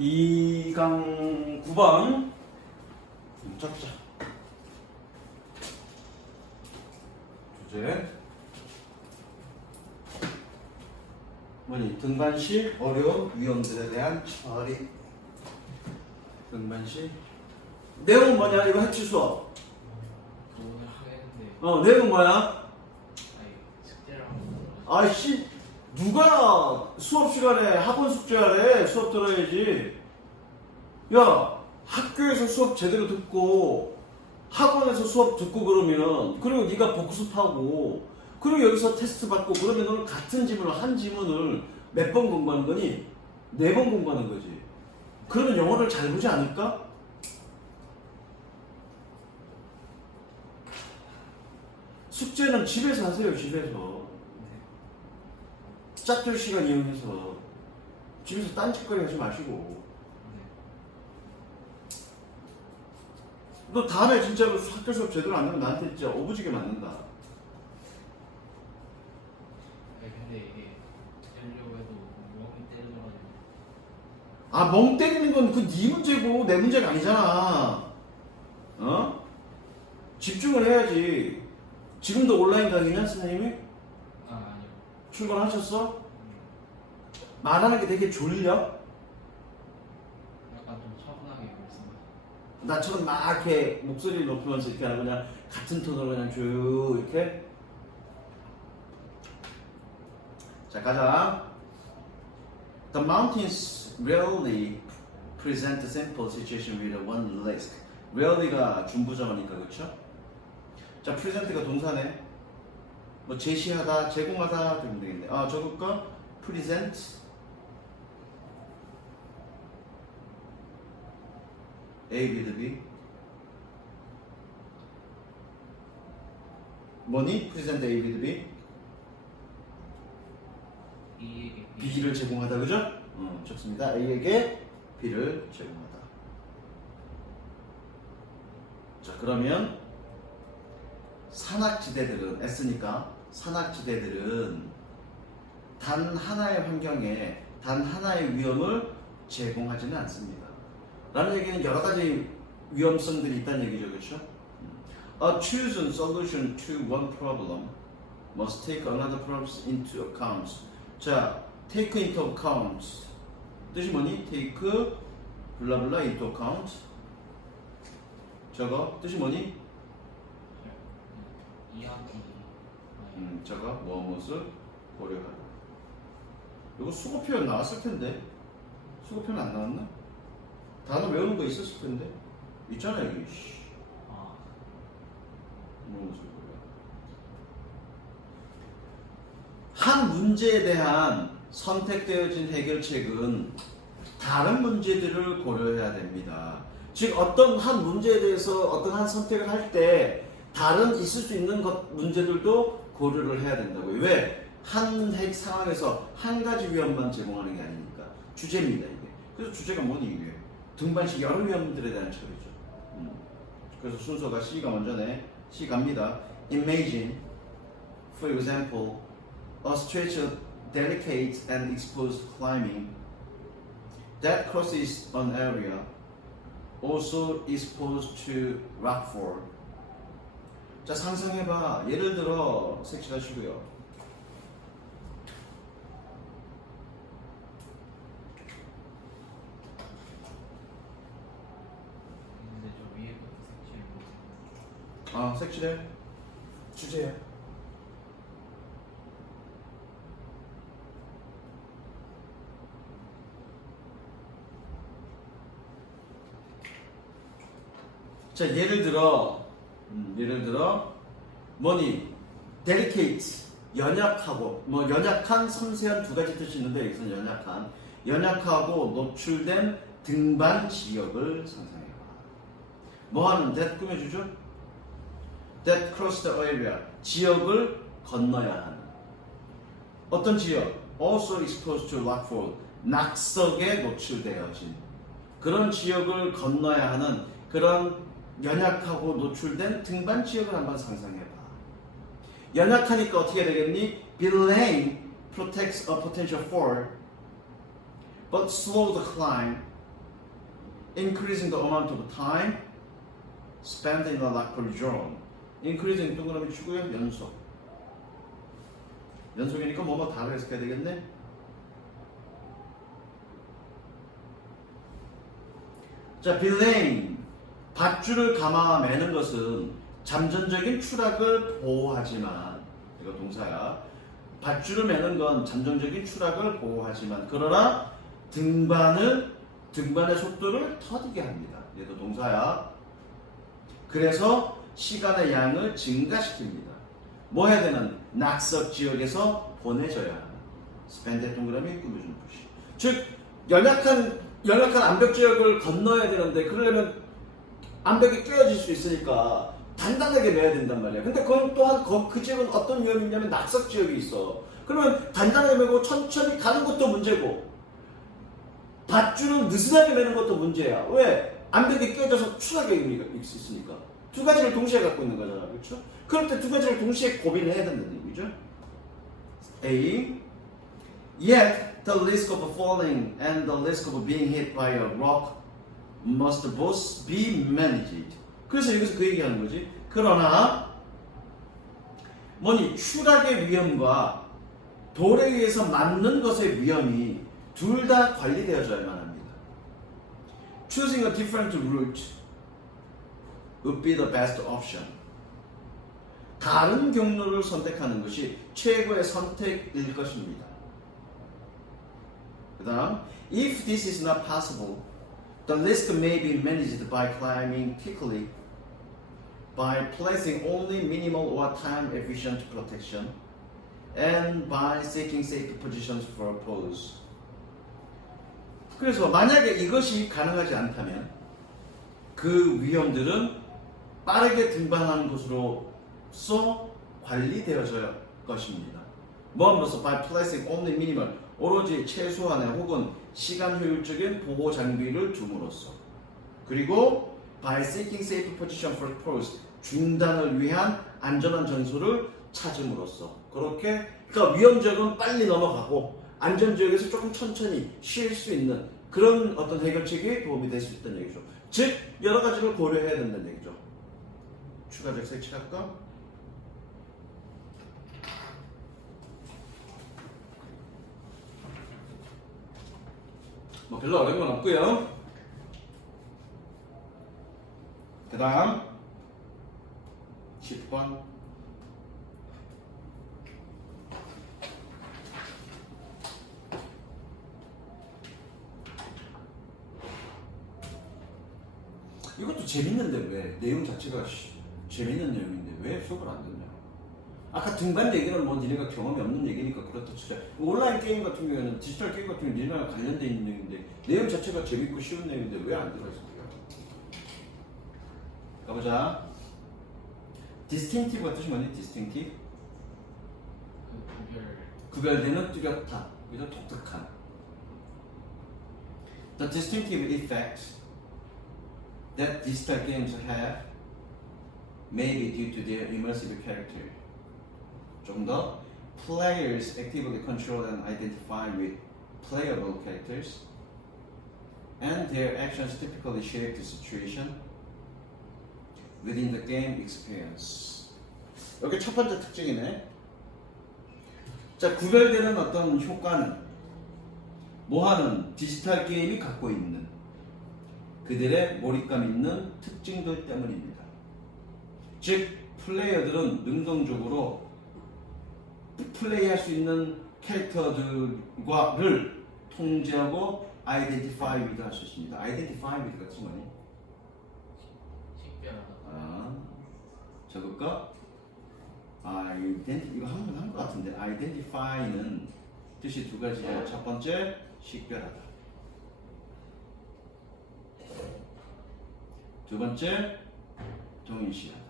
2강 9번 적자 주제 뭐니? 등반 시 어려운 위험들에 대한 처리. 등반 시 내용은 뭐냐? 이거 해치 수업. 오늘 하겠는데. 내용은 뭐야? 아니 숙제를 하고. 아이씨, 누가 수업 시간에 학원 숙제하래? 수업 들어야지. 야, 학교에서 수업 제대로 듣고 학원에서 수업 듣고 그러면, 그리고 네가 복습하고, 그리고 여기서 테스트 받고 그러면 너는 같은 지문을, 한 지문을 몇 번 공부하는 거니? 4번 공부하는 거지. 그러면 영어를 잘 보지 않을까? 숙제는 집에서 하세요. 집에서 짝들 시간 이용해서 집에서 딴짓거리 하지 마시고. 너 다음에 진짜로 학교 수업 제대로 안 하면 나한테 진짜 오부지게 맞는다. 아니 근데 이게 되려고 해도 멍이 때려가지고. 아, 멍 때리는 건 그 네 문제고 내 문제가 아니잖아. 어? 집중을 해야지. 지금도 온라인 강의냐, 선생님이? 아니요. 출근하셨어? 말하는 게 되게 졸려? 약간 좀 차분하게 하고 있습니다. 나처럼 막 이렇게 목소리를 높이면서 이렇게 하고 그냥 같은 톤으로 그냥 쭉 이렇게. 자, 가자. The mountains rarely present a simple situation with one risk. rarely가 중부정어니까, 그렇죠? 자, present가 동사네. 뭐 제시하다, 제공하다 되면 되겠네. 아, 적을까? present A with B. 뭐니? present A with B. B에게 B를 제공하다, 그죠? 좋습니다. A에게 B를 제공하다. 자, 그러면 산악지대들은 S니까 산악지대들은 단 하나의 환경에 단 하나의 위험을 제공하지는 않습니다. 라는 얘기는 여러 가지 위험성들이 있다는 얘기죠, 그렇죠? A chosen solution to one problem must take another problem into account. 자, take into account 뜻이 뭐니? take 블라블라 into account. 저거 뜻이 뭐니? 이야기. 저거 무엇을 고려하다. 이거 수거 표현 나왔을 텐데 수거 표현 안 나왔나? 단어 외우는 거 있었을 텐데 있잖아 여기. 아. 무엇을 고려? 한 문제에 대한 선택되어진 해결책은 다른 문제들을 고려해야 됩니다. 즉 어떤 한 문제에 대해서 어떤 한 선택을 할 때 다른 있을 수 있는 문제들도 고려를 해야 된다고요. 왜? 한 상황에서 한 가지 위험만 제공하는 게 아니니까. 주제입니다 이게. 그래서 주제가 뭐니 이게? 등반식 여러 위험들에 대한 처리죠. 그래서 순서가 C가 먼저네. C 갑니다. Imagine, for example, a stretch of delicate and exposed climbing that crosses an area also exposed to rockfall. 자, 상상해봐. 예를 들어 색칠하시고요. 근데 저 위에부터 색칠해 보세요. 아, 색칠해. 주제야. 자, 예를 들어 뭐니? delicate, 연약하고, 뭐 연약한, 섬세한 두 가지 뜻이 있는데 여기서는 연약하고 노출된 등반 지역을 상상해봐. 뭐하는? that 꾸며주죠? that cross the area, 지역을 건너야 하는. 어떤 지역? also exposed to rockfall, 낙석에 노출되어진 그런 지역을 건너야 하는 그런 연약하고 노출된 등반 지역을 한번 상상해봐. 연약하니까 어떻게 되겠니? Belaying protects a potential fall, but slow the climb increasing the amount of time spent in a locker zone. increasing 동그라미 치고요. 연속. 연속이니까 뭐뭐 다를 해석해야 되겠네. 자, belaying. 밧줄을 감아 매는 것은 잠정적인 추락을 보호하지만, 이거 동사야. 밧줄을 매는 건 잠정적인 추락을 보호하지만, 그러나 등반의 속도를 더디게 합니다. 얘도 동사야. 그래서 시간의 양을 증가시킵니다. 뭐 해야 되는? 낙석 지역에서 보내져야 하는. 스펜데 동그라미 꾸며준 표시. 즉, 연약한 암벽 지역을 건너야 되는데, 그러려면 암벽이 깨어질 수 있으니까 단단하게 매야 된단 말이야. 근데 그건 또한 그 지역은 어떤 위험이 있냐면 낙석 지역이 있어. 그러면 단단하게 매고 천천히 가는 것도 문제고, 밧줄은 느슨하게 매는 것도 문제야. 왜? 암벽이 깨져서 추락의 의미가 있으니까. 두 가지를 동시에 갖고 있는 거잖아. 그렇죠? 그럴 때 두 가지를 동시에 고민을 해야 된다는 얘기죠. A. Yet the risk of falling and the risk of being hit by a rock must both be managed. 그래서 여기서 그 얘기하는 거지. 그러나 뭐니 추락의 위험과 돌에 의해서 맞는 것의 위험이 둘 다 관리되어져야만 합니다. Choosing a different route would be the best option. 다른 경로를 선택하는 것이 최고의 선택일 것입니다. 그 다음, if this is not possible, the risk may be managed by climbing quickly, by placing only minimal or time-efficient protection, and by seeking safe positions for pose. 그래서 만약에 이것이 가능하지 않다면 그 위험들은 빠르게 등반하는 것으로서 관리되어질 것입니다. 뭐함으로써 by placing only minimal, 오로지 최소한의 혹은 시간 효율적인 보호 장비를 둠으로써, 그리고 by seeking safe position for pause, 중단을 위한 안전한 장소를 찾음으로써, 그렇게 그러니까 위험 지역은 빨리 넘어가고 안전 지역에서 조금 천천히 쉴 수 있는 그런 어떤 해결책이 도움이 될 수 있다는 얘기죠. 즉 여러 가지를 고려해야 된다는 얘기죠. 추가적 색칠할까? 뭐 별로 어려운 건 없고요. 그 다음 10번. 이것도 재밌는데 왜? 내용 자체가 재밌는 내용인데 왜 수업을 안 듣냐? 아까 등반 얘기는 뭐 니네가 경험이 없는 얘기니까 그렇다 치자. 온라인 게임 같은 경우에는, 디지털 게임 같은 경우는 니네랑 관련돼 있는 내용인데 내용 자체가 재밌고 쉬운 내용인데 왜 안 들어있을까요? 가보자. distinctive가 뜻이 뭐니? distinctive? 구별되는 뚜렷한, 그래서 독특한. The distinctive effect that digital games have may be due to their immersive character. 좀 더, players actively control and identify with playable characters, and their actions typically shape the situation within the game experience. 여기 첫 번째 특징이네. 자, 구별되는 어떤 효과는 뭐하는 디지털 게임이 갖고 있는 그들의 몰입감 있는 특징들 때문입니다. 즉, 플레이어들은 능동적으로 플레이할 수 있는 캐릭터들과를 통제하고 identify with 할 수 있습니다. identify with가 뜻이 뭐니? 식별하다. 적을까? 이거 한번 한 것 같은데 identify는 뜻이 두 가지예요. 첫 번째, 식별하다. 두 번째, 동일시하다.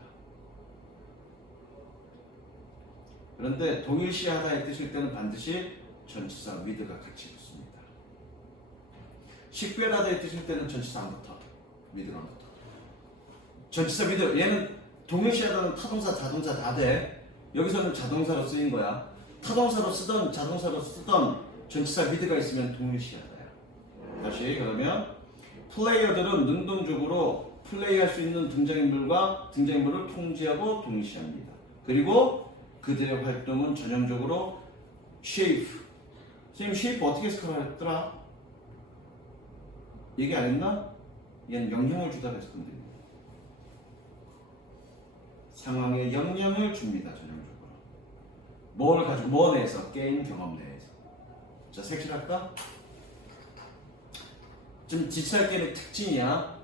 그런데 동일시하다의 뜻일 때는 반드시 전치사 with가 같이 붙습니다. 식별하다의 뜻일 때는 전치사 안 붙어. with가 안 붙어. 전치사 with, 얘는 동일시하다는 타동사, 자동사 다 돼. 여기서는 자동사로 쓰인 거야. 타동사로 쓰던 자동사로 쓰던 전치사 with가 있으면 동일시하다야. 다시 그러면 플레이어들은 능동적으로 플레이할 수 있는 등장인물과 등장인물을 통제하고 동시합니다. 그리고 그들의 활동은 전형적으로 shape. 선생님 shape 어떻게 해석하랬더라? 얘기 안 했나? 얘는 영향을 주다 했었던데. 상황에 영향을 줍니다. 전형적으로. 뭘 가지고 뭐 내에서? 게임 경험 내에서. 자, 색칠할까? 지금 디지털 게임의 특징이야.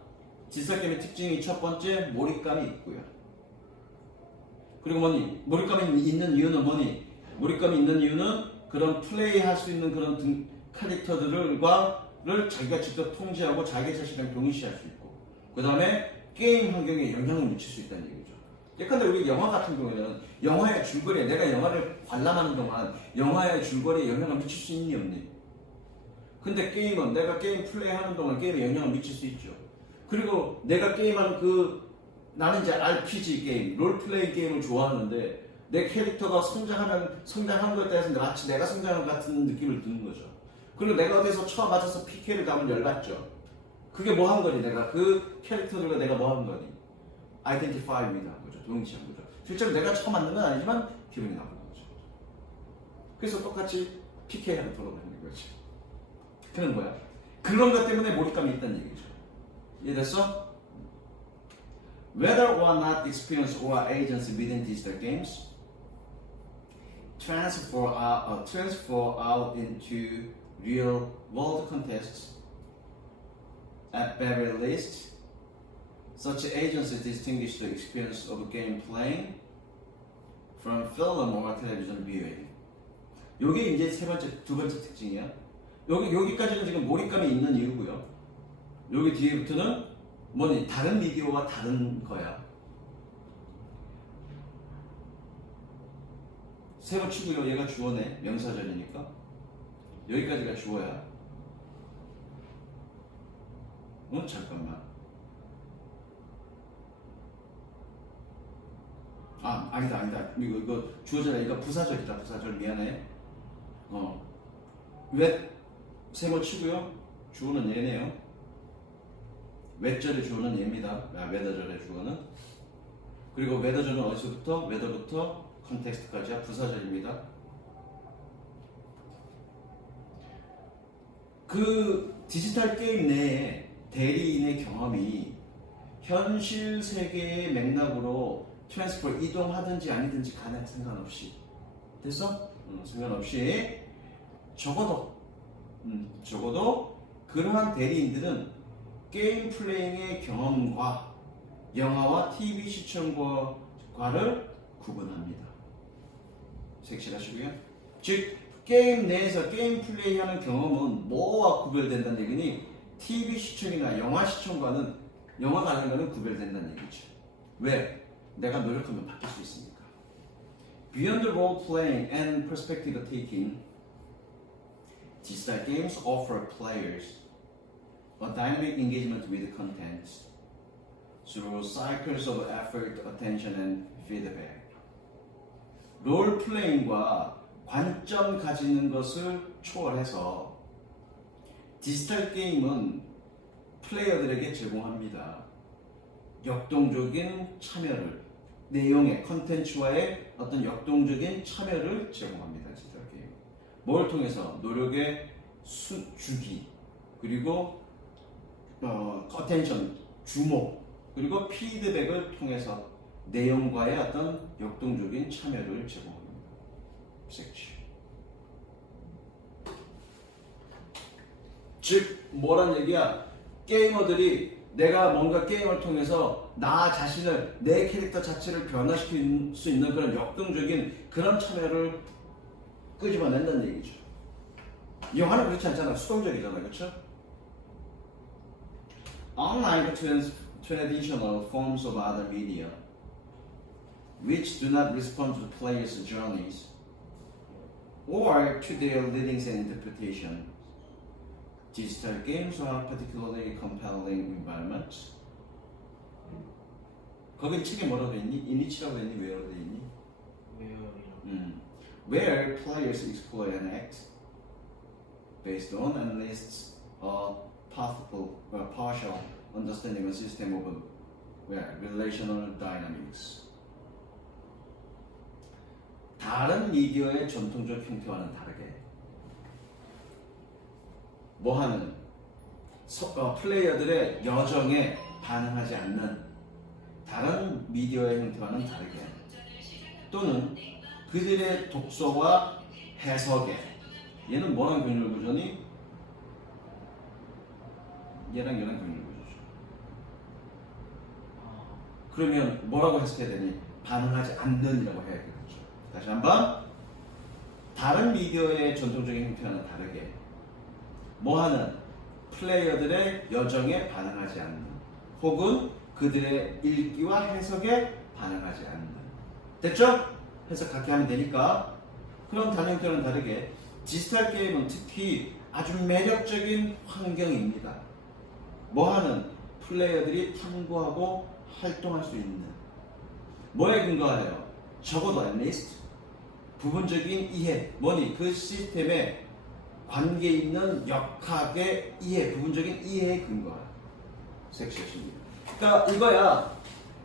디지털 게임의 특징이 첫 번째 몰입감이 있고요. 그리고 뭐니? 몰입감이 있는 이유는 뭐니? 몰입감이 있는 이유는 그런 플레이할 수 있는 그런 캐릭터들을 자기가 직접 통제하고 자기 자신을 동일시할 수 있고, 그 다음에 게임 환경에 영향을 미칠 수 있다는 얘기죠. 예컨대 우리 영화 같은 경우에는 영화의 줄거리에 내가 영화를 관람하는 동안 영화의 줄거리에 영향을 미칠 수 있니 없니? 근데 게임은 내가 게임 플레이하는 동안 게임에 영향을 미칠 수 있죠. 그리고 내가 게임하는 나는 이제 RPG 게임, 롤플레이 게임을 좋아하는데 내 캐릭터가 성장하는 것에 대해서 마치 내가 성장하는 것 같은 느낌을 드는 거죠. 그리고 내가 어디서 처음 맞아서 PK를 가면 열받죠. 그게 뭐 한 거니? 내가 그 캐릭터들과 내가 뭐 한 거니? 아이덴티파이입니다. 거죠. 동일시한 거죠. 실제로 내가 처음 만든 건 아니지만 기분이 나쁜 거죠. 그래서 똑같이 PK하는 돌아다니는 거죠. 그는 뭐야? 그런 것 때문에 몰입감이 있다는 얘기죠. 이해됐어? Whether or not experience or agency within digital games transfer out into real world contexts. At very least, such agency distinguish the experience of game playing from film or television viewing. 요게 이제 두 번째 특징이야. 여기까지는 지금 몰입감이 있는 이유고요. 여기 뒤에부터는 뭐니? 다른 미디어와 다른 거야. 세로 치고요. 얘가 주어네. 명사전이니까. 여기까지가 주어야. 잠깐만. 아니다. 이거 주어잖아. 이거 부사절이다. 부사절. 미안해. 왜 세모 치고요. 주어는 얘네요. 웨절의 주어는 얘입니다. 웨더절의 주어는. 그리고 웨더절은 어디서부터? 웨더부터 컨텍스트까지야. 부사절입니다. 그 디지털 게임 내에 대리인의 경험이 현실 세계의 맥락으로 트랜스퍼 이동하든지 아니든지 간에 상관없이 됐어? 상관없이 적어도 그러한 대리인들은 게임 플레이의 경험과 영화와 TV 시청과를 구분합니다. 색칠하시고요. 즉 게임 내에서 게임 플레이하는 경험은 뭐와 구별된다는 얘기니 TV 시청이나 영화 시청과는 영화가 아닌 거는 구별된다는 얘기죠. 왜? 내가 노력하면 바뀔 수 있으니까. Beyond role playing and perspective taking, digital games offer players a dynamic engagement with content through cycles of effort, attention, and feedback. 롤 플레잉과 관점 가지는 것을 초월해서 디지털 게임은 플레이어들에게 제공합니다. 역동적인 참여를, 내용의 컨텐츠와의 어떤 역동적인 참여를 제공합니다. 디지털 게임. 뭘 통해서? 노력의 주기, 그리고 어텐션, 주목, 그리고 피드백을 통해서 내용과의 어떤 역동적인 참여를 제공합니다. 색칠. 즉 뭐란 얘기야? 게이머들이 내가 뭔가 게임을 통해서 나 자신을, 내 캐릭터 자체를 변화시킬 수 있는 그런 역동적인 그런 참여를 끄집어낸다는 얘기죠. 영화는 그렇지 않잖아. 수동적이잖아. 그렇죠? Unlike traditional forms of other media, which do not respond to the player's journeys or to their readings and interpretation, digital games are particularly compelling environments. 거기 책에 뭐라고 돼 있니? 이니치라고 돼 있니? where라고 돼 있니? Where players explore and act based on analysts' partial understanding a system of relational dynamics. 다른 미디어의 전통적 형태와는 다르게 뭐하는 플레이어들의 여정에 반응하지 않는 다른 미디어의 형태와는 다르게 또는 그들의 독서와 해석에 얘는 뭐랑 병렬 구조니? 얘랑 병렬 구조죠. 그러면 뭐라고 해석해야 되니? 반응하지 않는이라고 해야 되겠죠. 다시 한번 다른 미디어의 전통적인 형태와는 다르게 뭐하는 플레이어들의 여정에 반응하지 않는 혹은 그들의 읽기와 해석에 반응하지 않는 됐죠? 해석 각기 하면 되니까 그럼 다른 형태와는 다르게 디지털 게임은 특히 아주 매력적인 환경입니다. 뭐하는 플레이어들이 탐구하고 활동할 수 있는 뭐에 근거하여 적어도 at least 부분적인 이해 뭐니 그 시스템에 관계 있는 역학의 이해 부분적인 이해에 근거한 섹션입니다. 그러니까 이거야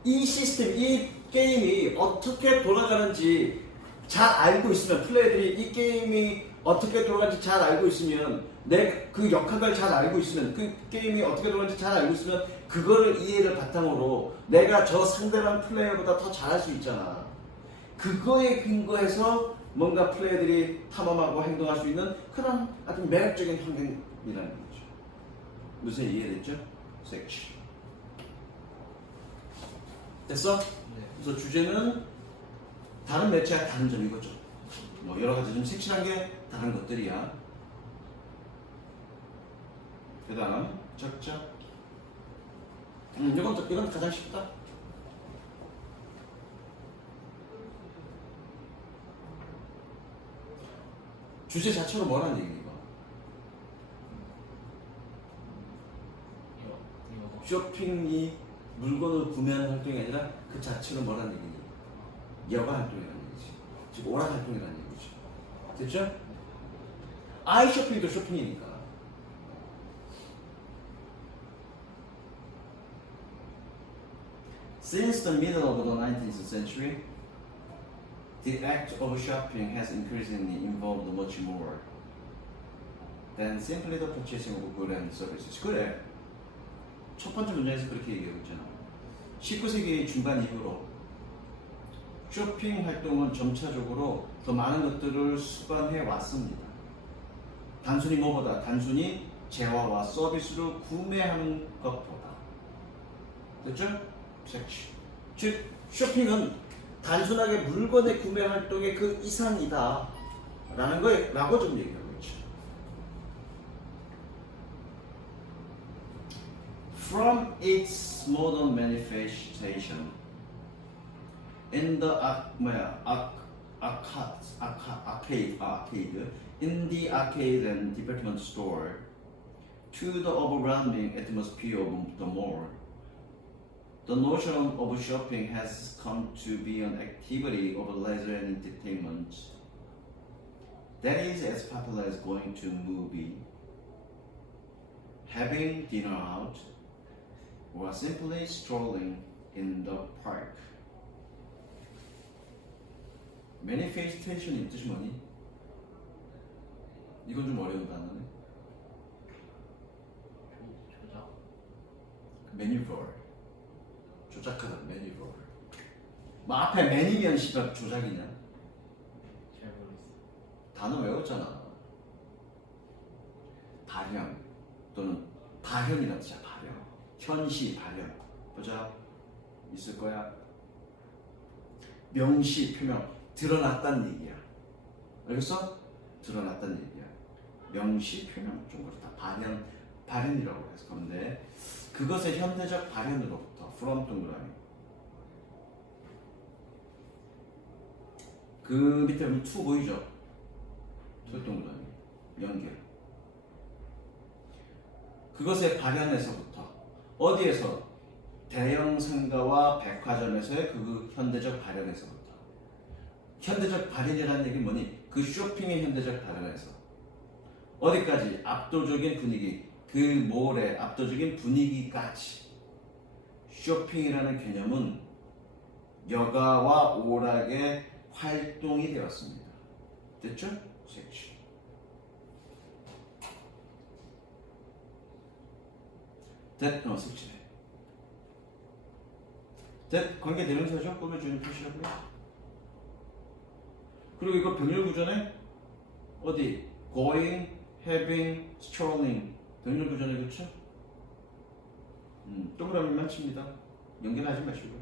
이 시스템 이 게임이 어떻게 돌아가는지 잘 알고 있으면 플레이들이 이 게임이 어떻게 돌아가는지 잘 알고 있으면 내 그 역학을 잘 알고 있으면 그 게임이 어떻게 돌아가는지 잘 알고 있으면 그거를 이해를 바탕으로 내가 저 상대방 플레이어보다 더 잘할 수 있잖아. 그거에 근거해서 뭔가 플레이어들이 탐험하고 행동할 수 있는 그런 아주 매력적인 환경이라는 거죠. 무슨 이해됐죠? 섹시. 됐어? 네. 그래서 주제는 다른 매체와 다른 점 이거죠. 뭐 여러 가지 좀 색칠한 게 다른 것들이야. 그 다음 적적. 이건 가장 쉽다. 주제 자체가 뭐라는 얘기인가? 쇼핑이 물건을 구매하는 활동이 아니라 그 자체로 뭐라는 얘기니? 여가 활동이라는 얘기지. 즉 오락 활동이라는 얘기지. 됐죠? 아이 쇼핑도 쇼핑이니까. Since the middle of the 19th century, the act of shopping has increasingly involved much more than simply the purchasing of goods and services. 그래. 첫 번째 문장에서 그렇게 얘기하고 있잖아. 19세기 중반 이후로 쇼핑 활동은 점차적으로 더 많은 것들을 수반해 왔습니다. 단순히 뭐보다 단순히 재화와 서비스를 구매하는 것보다. 됐죠? 섹시. 즉 쇼핑은 단순하게 물건의 구매 활동의 그 이상이다 라는 거에 라고 좀 얘기하고 있죠. From its modern manifestation in the arcade, in the arcade and department store, to the overwhelming atmosphere of the mall, the notion of shopping has come to be an activity of leisure and entertainment that is as popular as going to a movie, having dinner out, or simply strolling in the park. Manifestation이 뜻이 뭐니? 이건 좀 어려운 단어네. 조작. Maneuver. 조작하다 maneuver. 뭐 앞에 man이면 씨발 조작이냐? 잘 모르겠어. 단어 외웠잖아. 발현 또는 발현이라는 뜻이야. 발현. 현시 발현. 보자. 있을 거야. 명시 표명. 드러났다는 얘기야. 알겠어? 드러났다는 얘기야. 명시 표명 좀 그렇다. 발현이라고 해서 그런데 그것의 현대적 발현으로부터 from 동그라미. 그 밑에 보면 to 보이죠? to 동그라미. 연결. 그것의 발현에서부터 어디에서? 대형 상가와 백화점에서의 그 현대적 발현에서부터. 현대적 발현이라는 얘기는 뭐니? 그 쇼핑의 현대적 발현에서 어디까지? 압도적인 분위기, 그 몰의 압도적인 분위기까지 쇼핑이라는 개념은 여가와 오락의 활동이 되었습니다. 됐죠? 색칠. 색칠해. 관계 대명사죠? 꾸며주는 표시라고요. 그리고 이거 병렬 구전에 어디? going, having, strolling 병렬 구전에 그렇죠? 동그라미만 칩니다. 연결하지 마시고.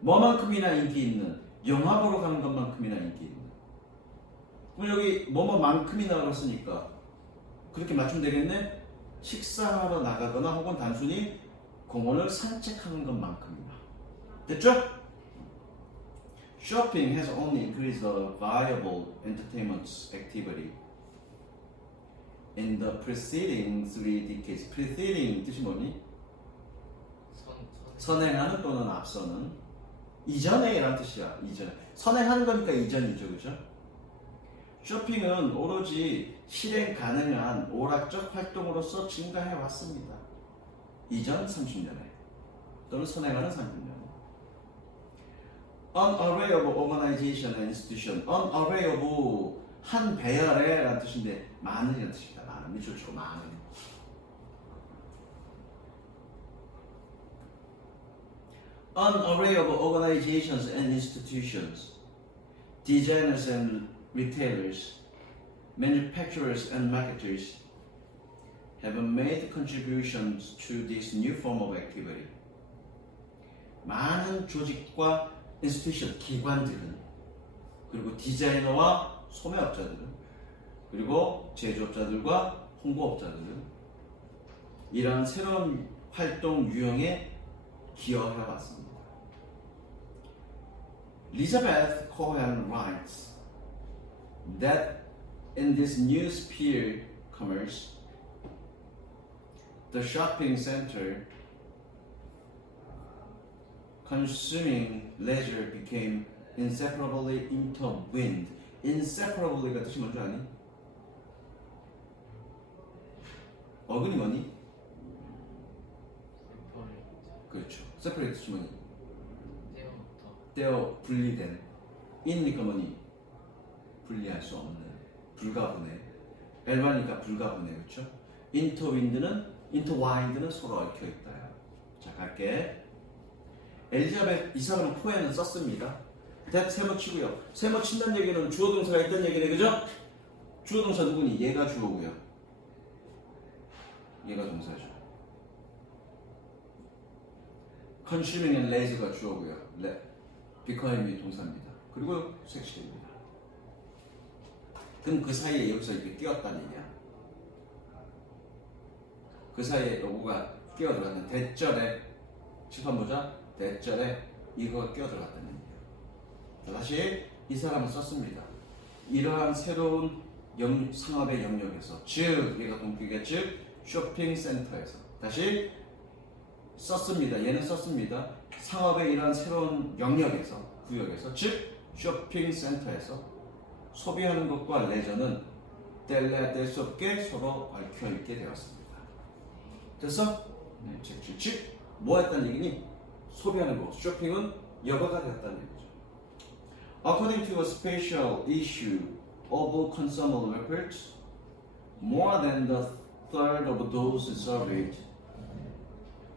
뭐만큼이나 인기 있는, 영화 보러 가는 것만큼이나 인기 있는. 그럼 여기 뭐뭐만큼이나 그랬으니까 그렇게 맞추면 되겠네? 식사하러 나가거나 혹은 단순히 공원을 산책하는 것만큼이나. 됐죠? Shopping has only increased the viable entertainment activity in the preceding 3 decades. preceding 뜻이 뭐니? 선행하는 또는 앞서는. 이전에 이란 뜻이야. 이전. 선행하는 거니까 이전이죠. 그죠? 쇼핑은 오로지 실행 가능한 오락적 활동으로서 증가해 왔습니다. 이전 30년에 또는 선행하는 30년. An array of organization and institution. An array of 한 배열의 라는 뜻인데 많은이라는 뜻입니다. 많은. 밑줄 치고 많은. An array of organizations and institutions, designers and retailers, manufacturers and marketers have made contributions to this new form of activity. 많은 조직과 institution, 기관들은 그리고 디자이너와 소매업자들은 그리고 제조업자들과 홍보업자들은 이러한 새로운 활동 유형에 기여해 왔습니다. Elizabeth Cohen writes that in this new sphere commerce, the shopping center consuming leisure became inseparably intertwined. inseparably가 뜻이 뭔지 아니? 어근이 뭐니? 그렇죠. separate 뜻이 뭐니? 떼어 분리된. in니까 뭐니? 분리할 수 없는. 불가분해. 엘바니까 불가분해. 그렇죠? intertwined는 서로 얽혀 있다. 자, 갈게. 엘리자베트 이 사람은 포에는 썼습니다. that 세모 치고요. 세모 친다는 얘기는 주어 동사가 있다는 얘기네. 그죠? 주어 동사 누구니? 얘가 주어고요. 얘가 동사죠. consuming and lazy가 주어고요. becoming이 동사입니다. 그리고 색칠입니다. 그럼 그 사이에 여기서 이렇게 끼었다는 얘기야. 그 사이에 요거가 끼어들어갔는 대절에 칠판 보자. 대절에 이거가 끼어들어갔다는 얘기야. 다시 이 사람은 썼습니다. 이러한 새로운 상업의 영역에서, 즉 얘가 동격의 즉 쇼핑센터에서 다시 썼습니다. 얘는 썼습니다. 상업의 이러한 새로운 영역에서, 구역에서, 즉 쇼핑센터에서 소비하는 것과 레저는 뗄래야 뗄 수 없게 서로 얽혀있게 되었습니다. 됐어? 네, 즉 뭐 했다는 얘기니? 소비하는 것, 쇼핑은 여가가 되었다는 얘기죠. According to a special issue of Consumer Reports, more than the third of those surveyed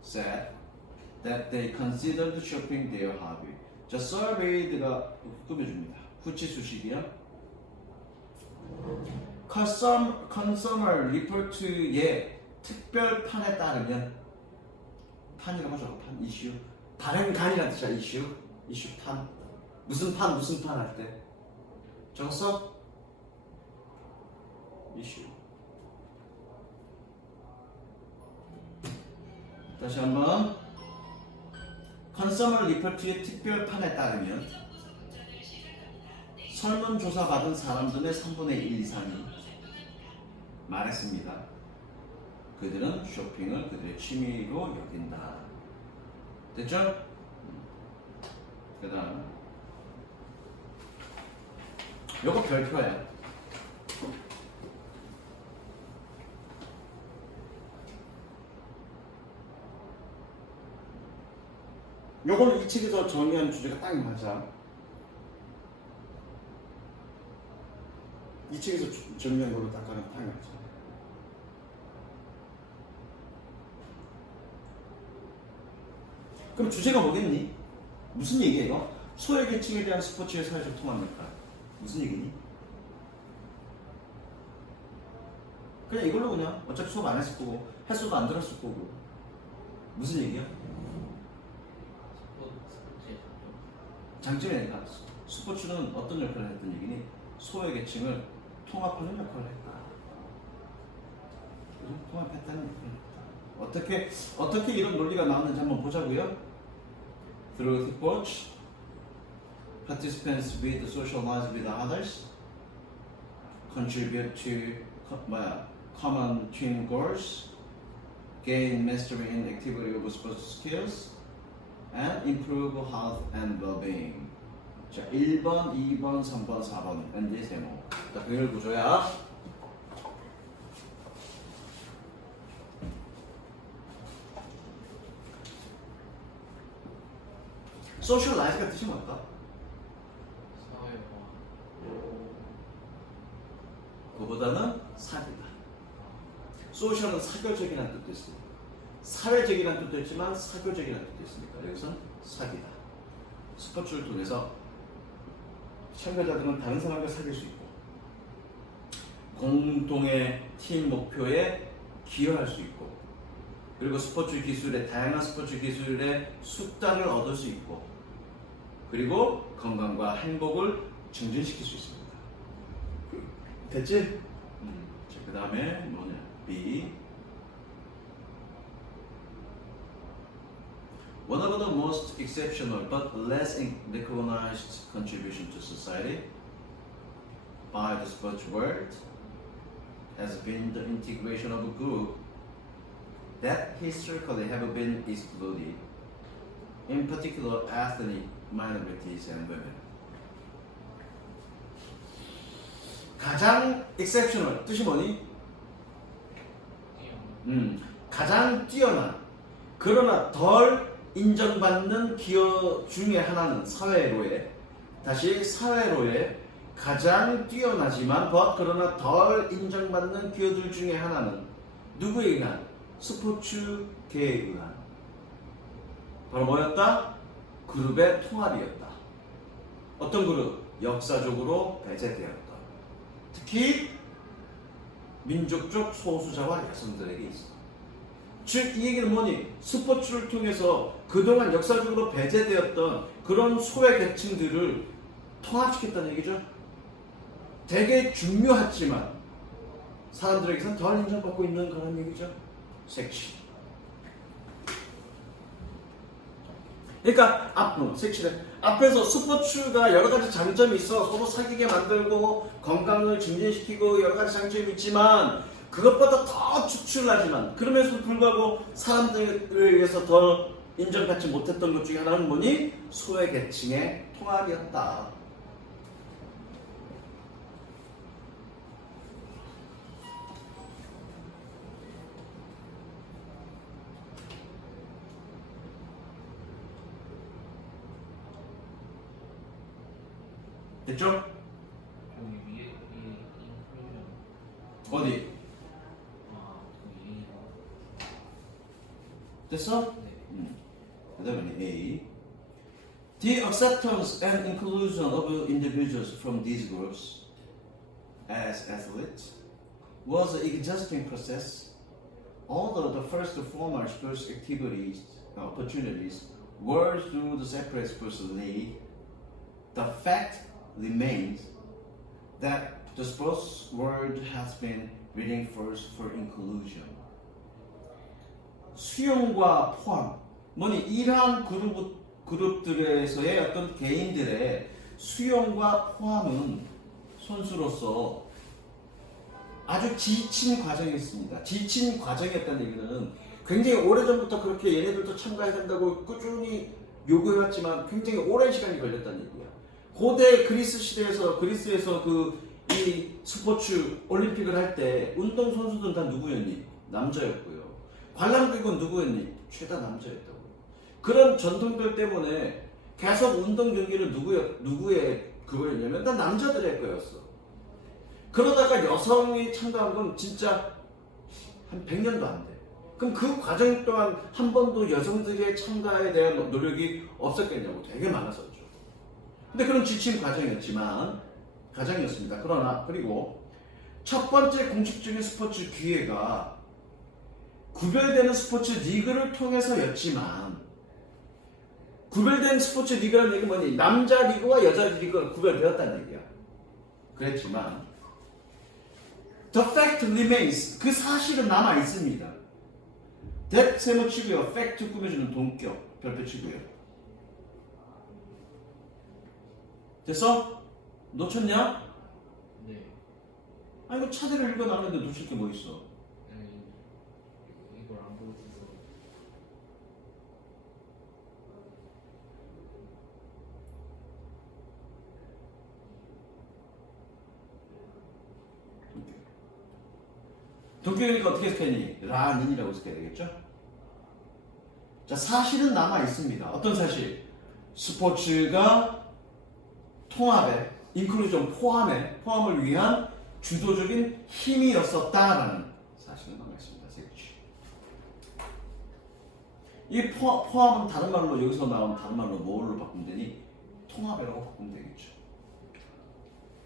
said that they considered shopping their hobby. 자, surveyed가 꾸며줍니다. 후치수식이요. Consumer Report의 특별판에 따르면, 판이라고 하죠. 판, 이슈. 다른 간이라는 뜻이야. 이슈 판. 무슨 판 할 때 적었어? 이슈. 다시 한번. 컨서머 리포트의 특별판에 따르면 설문조사 받은 사람들의 3분의 1 이상이 말했습니다. 그들은 쇼핑을 그들의 취미로 여긴다. 됐죠? 그 다음 요거 별표야. 요거는 이 책에서 정리한 주제가 딱 맞아. 이 책에서 정리한 걸로 딱 가는 딱 맞아. 그럼 주제가 뭐겠니? 무슨 얘기예요? 소외계층에 대한 스포츠의 사회적 통합입니까? 무슨 얘기니? 그냥 이걸로 그냥 어차피 수업 안 했을 거고 횟수도 안 들었을 거고 무슨 얘기야? 스포츠의 장점이 아니라 스포츠는 어떤 역할을 했던 얘기니? 소외계층을 통합하는 역할을 했다. 그죠? 통합했다는 역할을 했다. 어떻게 이런 논리가 나왔는지 한번 보자고요. Through sports, participants with socialize with others, contribute to common team goals, gain mastery in activity of sports skills, and improve health and well-being. 자, 1번, 2번, 3번, 4번, ND 세모. 자, 비율 구조야. 소셜라이즈가 뜻이 뭘까? 사회화. 그보다는 사기다. 소셜은 사교적이라는 뜻도 있습니다. 사회적이라는 뜻도 있지만 사교적이라는 뜻도 있습니다. 여기서는 사기다. 스포츠를 통해서 참가자들은 다른 사람과 사귈 수 있고 공동의 팀 목표에 기여할 수 있고 그리고 스포츠 기술의 다양한 스포츠 기술의 숙달을 얻을 수 있고 그리고 건강과 행복을 증진시킬 수 있습니다. 됐지? 자, 그 다음에 뭐냐? B. One of the most exceptional but less recognized contribution to society by the sports world has been the integration of a group that historically have been excluded, in particular ethnic minorities and women. 가장 exceptional 뜻이 뭐니? 가장 뛰어난 그러나 덜 인정받는 기여 중에 하나는 사회로의 다시 사회로의 가장 뛰어나지만 그러나 덜 인정받는 기여들 중에 하나는 누구에 의한? 스포츠계에 의한 바로 뭐였다? 그룹의 통합이었다. 어떤 그룹? 역사적으로 배제되었다. 특히 민족적 소수자와 여성들에게 있어. 즉 이 얘기는 뭐니? 스포츠를 통해서 그동안 역사적으로 배제되었던 그런 소외 계층들을 통합시켰다는 얘기죠. 되게 중요하지만 사람들에게선 덜 인정받고 있는 그런 얘기죠. 섹시. 그러니까 섹시래. 앞에서 스포츠가 여러 가지 장점이 있어. 서로 사귀게 만들고 건강을 증진시키고 여러 가지 장점이 있지만 그것보다 더 추출하지만 그럼에도 불구하고 사람들에 의해서 더 인정받지 못했던 것 중에 하나는 뭐니? 소외계층의 통합이었다. 됐죠? 여기 위에 인클루전. 어디? 거기. 됐어? 네. 그 다음에 A. The acceptance and inclusion of individuals from these groups as athletes was an exhausting process. Although the first formal sports activities opportunities were through the separate sports league, the fact remains that the sports world has been reading first for inclusion. 수용과 포함. 뭐니 이러한 그룹들에서의 어떤 개인들의 수용과 포함은 선수로서 아주 지친 과정이었습니다. 지친 과정이었다는 얘기는 굉장히 오래전부터 그렇게 얘네들도 참가해야 된다고 꾸준히 요구해왔지만 굉장히 오랜 시간이 걸렸다는 얘기야. 고대 그리스 시대에서 그리스에서 이 스포츠 올림픽을 할 때 운동 선수들은 다 누구였니? 남자였고요. 관람객은 누구였니? 죄다 남자였다고. 그런 전통들 때문에 계속 운동 경기를 누구의 그거였냐면 다 남자들의 거였어. 그러다가 여성이 참가한 건 진짜 한 100년도 안 돼. 그럼 그 과정 동안 한 번도 여성들의 참가에 대한 노력이 없었겠냐고. 되게 많았었죠. 근데 그런 지친 과정이었습니다. 그러나 그리고 첫 번째 공식적인 스포츠 기회가 구별되는 스포츠 리그를 통해서였지만, 구별된 스포츠 리그라는 얘기는 뭐니? 남자 리그와 여자 리그가 구별되었다는 얘기야. 그랬지만 The fact remains, 그 사실은 남아 있습니다. that 세모 치고요. fact 꾸며주는 동격 별표 치고요. 됐어? 놓쳤냐? 네. 아니 이거 차대를 읽어놨는데 놓칠 게 뭐 있어? 아니, 이걸 안 보여줘서. 동격이니까 어떻게 해석했니? 라닌이라고 해석해야 되겠죠? 자, 사실은 남아 있습니다. 어떤 사실? 스포츠가 통합에, 인클루전 포함을 위한 주도적인 힘이었었다라는 사실은 남아 있습니다. 세 가지. 이 포함은 다른 말로, 여기서 나온 다른 말로 뭘로 바꾸면 되니? 통합이라고 바꾸면 되겠죠.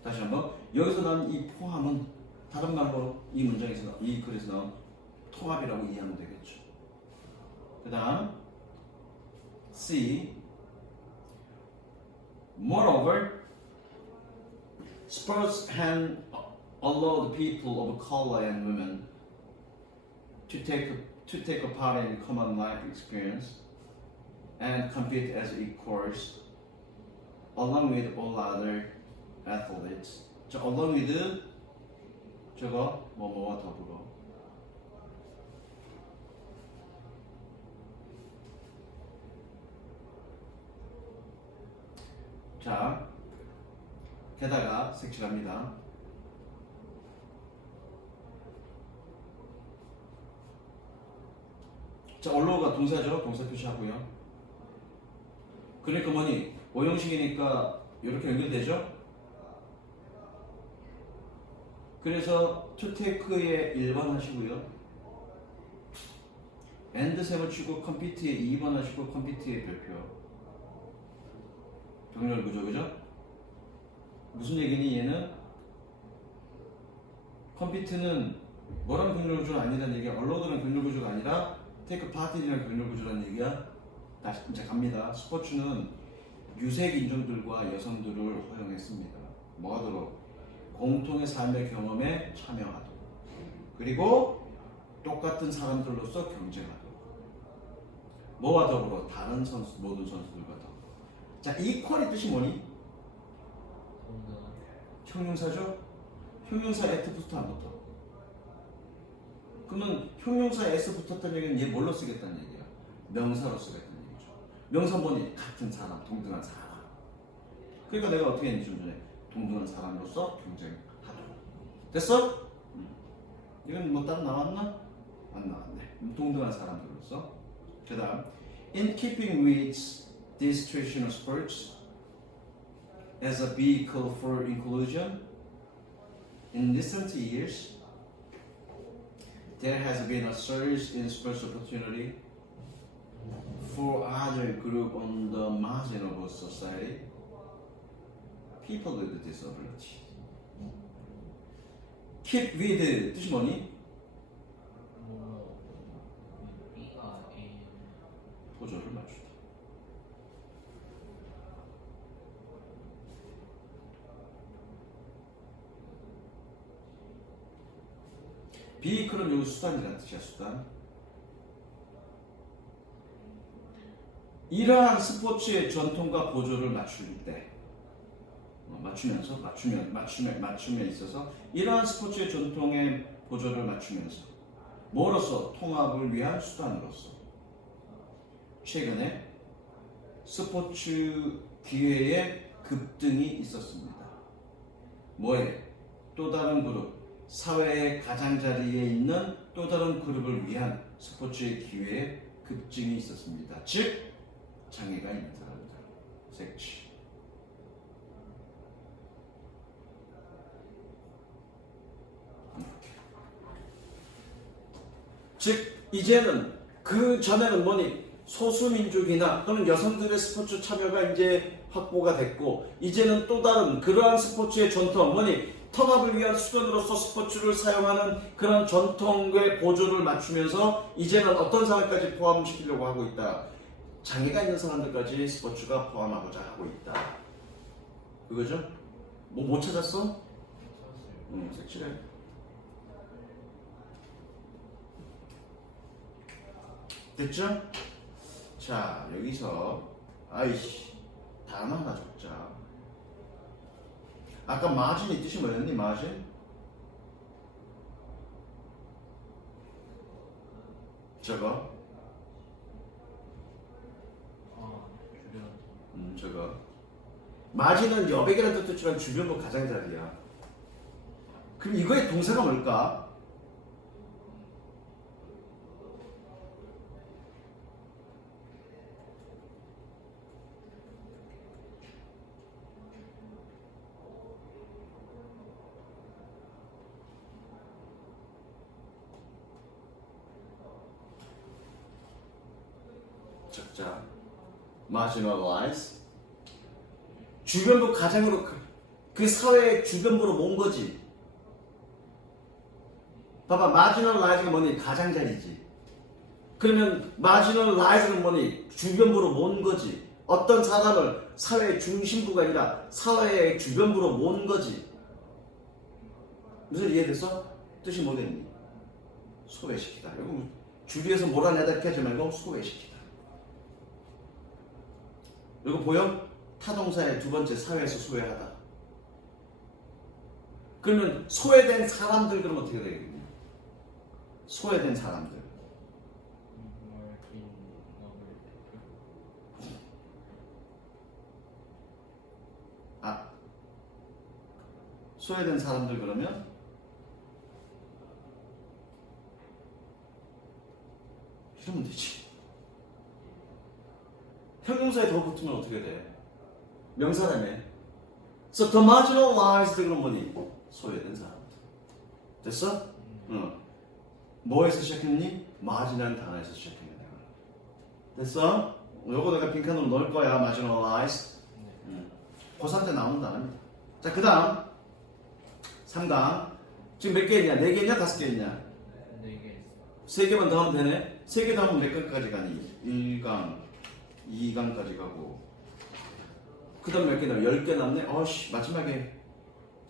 다시 한번, 여기서 나온 이 포함은 다른 말로 이 문장에서, 이 글에서 나온 통합이라고 이해하면 되겠죠. 그 다음 C. Moreover, sports can allow the people of color and women to take a part in common life experience and compete as equals along with all other athletes. 자, along with 저거 뭐뭐와 더불어. 자, 게다가 색칠합니다. 자, allow가 동사죠. 동사 표시하고요. 그러니까 뭐니? 오형식이니까 이렇게 연결되죠? 그래서 to take에 1번 하시고요. and 세모 치고 compete에 2번 하시고 compete에 별표. 병렬 구조, 그죠? 무슨 얘기니 얘는? compete는 뭐라는 병렬 구조가 아니라는 얘기야. allowed라는 병렬 구조가 아니라 take part이라는 병렬 구조라는 얘기야. 다시 이제 갑니다. 스포츠는 유색 인종들과 여성들을 허용했습니다. 뭐하도록? 공통의 삶의 경험에 참여하도록, 그리고 똑같은 사람들로서 경쟁하도록, 뭐와 더불어? 다른 선수, 모든 선수들과 더불어. 자, equal의 뜻이 뭐니? 형용사죠? 형용사 at 붙어 안 붙어? 그러면 형용사 s 붙었다는 얘기는 얘 뭘로 쓰겠다는 얘기야? 명사로 쓰겠다는 얘기죠. 명사 뭐니? 같은 사람, 동등한 사람. 그러니까 내가 어떻게 했니 좀 전에? 동등한 사람으로서 경쟁하도록. 됐어? 이건 뭐 따로 나왔나? 안 나왔네. 동등한 사람들로서. 그 다음 In keeping with these traditional sports as a vehicle for inclusion, in recent years there has been a surge in sports opportunity for other group on the margin of society, people with disability. Keep with 뜻이 뭐니? B가 A. 보조를 맞추다. 비이클은 여기 수단이라는 뜻이야. 수단. 이러한 스포츠의 전통과 보조를 맞출 때, 맞춤에 있어서 이러한 스포츠의 전통의 보조를 맞추면서 뭐로서? 통합을 위한 수단으로서 최근에 스포츠 기회의 급등이 있었습니다. 뭐에? 또 다른 그룹, 사회의 가장자리에 있는 또 다른 그룹을 위한 스포츠의 기회의 급증이 있었습니다. 즉 장애가 있는 사람들. 색치. 이렇게. 즉 이제는 그 전에는 뭐니 소수민족이나 또는 여성들의 스포츠 참여가 이제 확보가 됐고 이제는 또 다른 그러한 스포츠의 전통 뭐니 통합을 위한 수단으로서 스포츠를 사용하는 그런 전통의 보조를 맞추면서 이제는 어떤 사람까지 포함시키려고 하고 있다. 장애가 있는 사람들까지 스포츠가 포함하고자 하고 있다. 그거죠? 뭐 못 찾았어? 색칠해. 됐죠? 자 여기서 아이씨 단어 하나 적자. 아까 마진이 뜻이 뭐였니? 마진? 저거? 주변. 저거. 마진은 여백이라는 뜻도 있지만 주변도 가장자리야. 그럼 이거의 동사가 뭘까? 적자. marginalize. 주변부 가장으로 그 사회의 주변부로 모은 거지. 봐봐, marginalize가 뭐니? 가장자리지. 그러면 marginalize는 뭐니? 주변부로 모은 거지. 어떤 사람을 사회의 중심부가 아니라 사회의 주변부로 모은 거지. 무슨 이해됐어? 뜻이 뭐겠니? 소외시키다. 이거 주위에서 몰아내다 이렇게 하지 말고 소외시키다. 이거 보여? 타동사의 두 번째 사회에서 소외하다. 그러면 소외된 사람들 그러면 어떻게 되겠니? 소외된 사람들. 아, 소외된 사람들 그러면 이러면 되지. 형용사에 더 붙으면 어떻게 돼? 명사라며. So the marginalized 그럼 뭐니? 소외된 사람들. 됐어? 응. 뭐에서 시작했니? marginal 단어에서 시작했네. 됐어? 요거 내가 빈칸으로 넣을 거야. marginalized. 고3 때 나오는 단어입니다. 자, 그 다음 3강. 지금 몇 개 있냐? 4개 있냐? 5개 있냐? 3개만 더 하면 되네? 3개 더 하면 몇 강까지 가니? 1강, 2강까지 가고 그 다음 몇 개 남아? 10개 남네? 어씨 마지막에